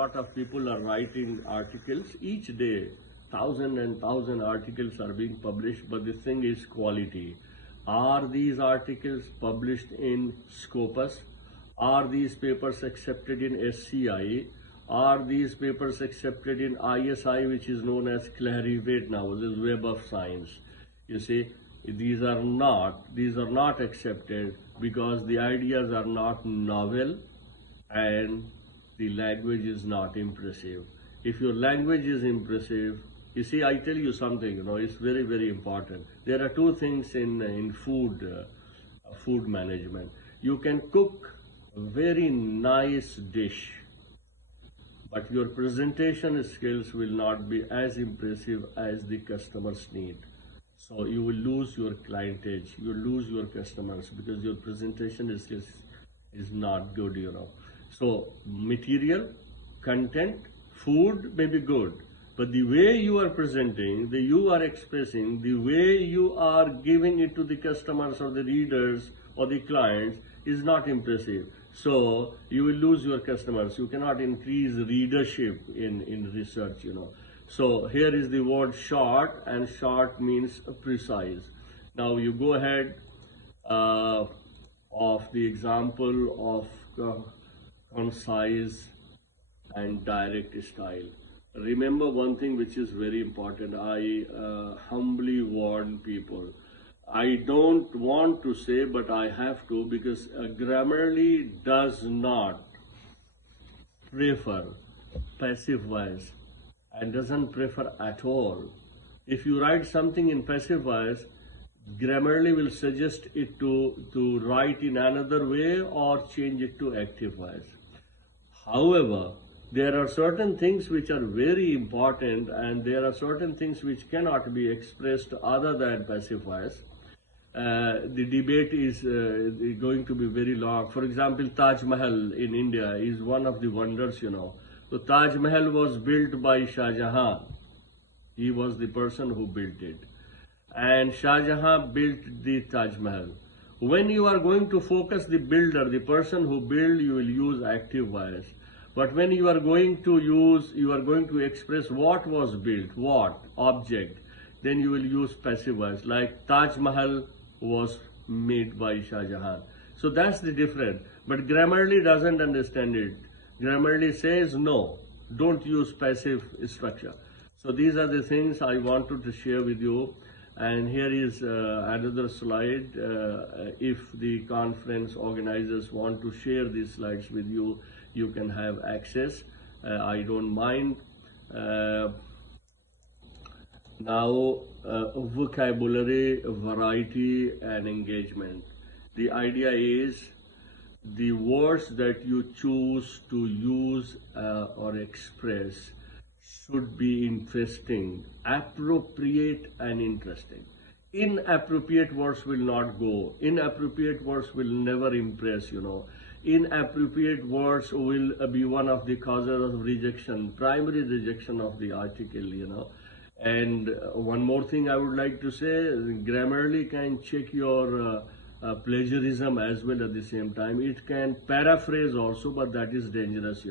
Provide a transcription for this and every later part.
lot of people are writing articles each day. Thousand and thousand articles are being published, but the thing is quality. Are these articles published in Scopus? Are these papers accepted in SCI? Are these papers accepted in ISI, which is known as Clarivate now, this Web of Science? You see, these are not accepted because the ideas are not novel and the language is not impressive. If your language is impressive, you see, I tell you something, it's very, very important. There are two things in food management. You can cook a very nice dish, but your presentation skills will not be as impressive as the customers need. So you will lose your clientage, you will lose your customers because your presentation skills is not good. So material, content, food may be good, but the way you are presenting, you are expressing, the way you are giving it to the customers or the readers or the clients is not impressive. So you will lose your customers. You cannot increase readership in research. So here is the word short, and short means precise. Now you go ahead of the example of concise and direct style. Remember one thing which is very important. I humbly warn people. I don't want to say, but I have to, because Grammarly does not prefer passive voice and doesn't prefer at all. If you write something in passive voice, Grammarly will suggest it to write in another way or change it to active voice. However, there are certain things which are very important, and there are certain things which cannot be expressed other than passive voice. The debate is going to be very long. For example, Taj Mahal in India is one of the wonders. So Taj Mahal was built by Shah Jahan. He was the person who built it. And Shah Jahan built the Taj Mahal. When you are going to focus the builder, the person who built, you will use active voice. But when you are going to express what was built, what object, then you will use passive voice. Like Taj Mahal was made by Shah Jahan. So that's the difference. But Grammarly doesn't understand it. Grammarly says no, don't use passive structure. So these are the things I wanted to share with you. And here is another slide. If the conference organizers want to share these slides with you, you can have access. I don't mind. Now, vocabulary, variety, and engagement. The idea is the words that you choose to use or express should be interesting, appropriate, and interesting. Inappropriate words will not go. Inappropriate words will never impress. Inappropriate words will be one of the causes of rejection, primary rejection of the article. And one more thing I would like to say, Grammarly can check your plagiarism as well at the same time. It can paraphrase also, but that is dangerous.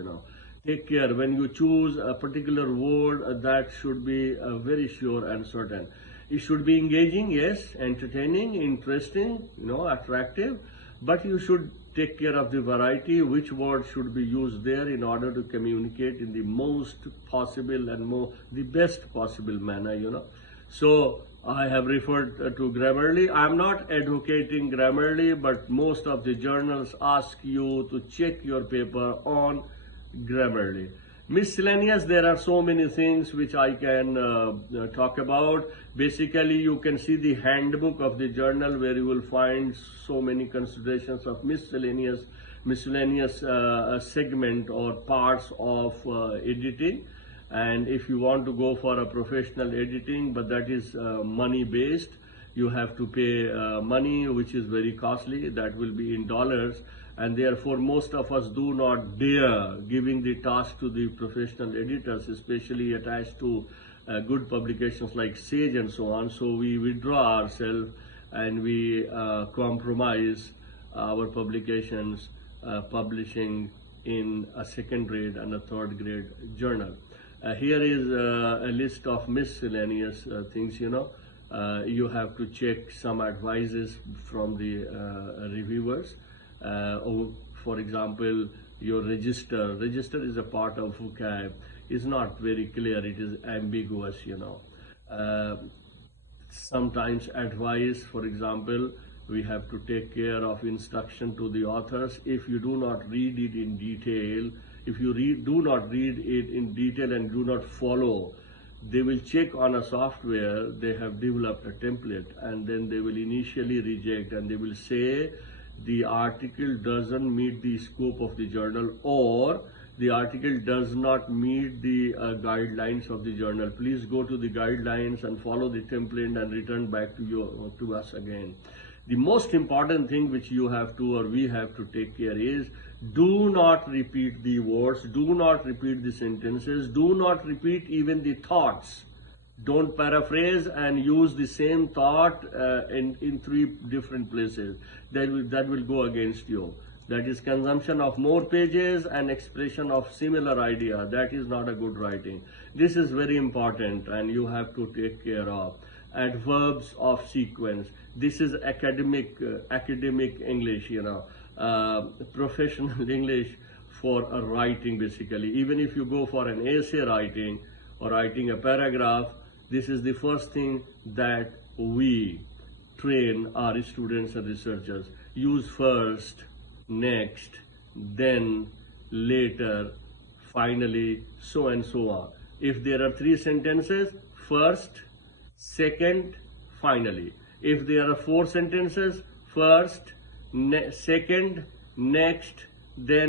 Take care when you choose a particular word, that should be very sure and certain. It should be engaging, yes, entertaining, interesting, attractive, but you should take care of the variety, which word should be used there in order to communicate in the most possible and the best possible manner. So I have referred to Grammarly. I'm not advocating Grammarly, but most of the journals ask you to check your paper on Grammarly. Miscellaneous, there are so many things which I can talk about. Basically, you can see the handbook of the journal where you will find so many considerations of miscellaneous segment or parts of editing. And if you want to go for a professional editing, but that is money based, you have to pay money, which is very costly. That will be in dollars. And therefore, most of us do not dare giving the task to the professional editors, especially attached to good publications like Sage and so on. So we withdraw ourselves and we compromise our publications publishing in a second grade and a third grade journal. Here is a list of miscellaneous things, you have to check some advices from the reviewers. For example, your register is a part of vocab, is not very clear, it is ambiguous, sometimes advice, for example, we have to take care of instruction to the authors. If you do not read it in detail, if you do not read it in detail and do not follow, they will check on a software, they have developed a template, and then they will initially reject, and they will say the article doesn't meet the scope of the journal, or the article does not meet the guidelines of the journal. Please go to the guidelines and follow the template and return back to us again. The most important thing which you have to, or we have to take care is, do not repeat the words, do not repeat the sentences, do not repeat even the thoughts. Don't paraphrase and use the same thought in three different places. That will go against you. That is consumption of more pages and expression of similar idea. That is not a good writing. This is very important and you have to take care of. Adverbs of sequence. This is academic English, professional English for a writing basically. Even if you go for an essay writing or writing a paragraph, this is the first thing that we train our students and researchers. Use first, next, then, later, finally, so and so on. If there are 3 sentences, first, second, finally. If there are 4 sentences, first, second, next, then.